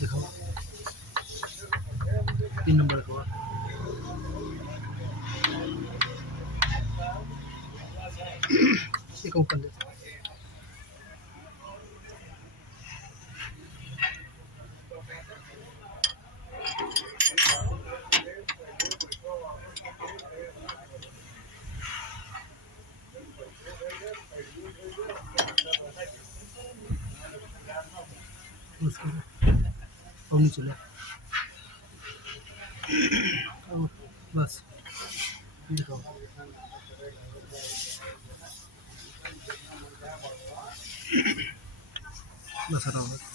दिखाओ 3 नंबर का एक ओपन देता उसको और नहीं चला बस दिखाओ बस हटाओ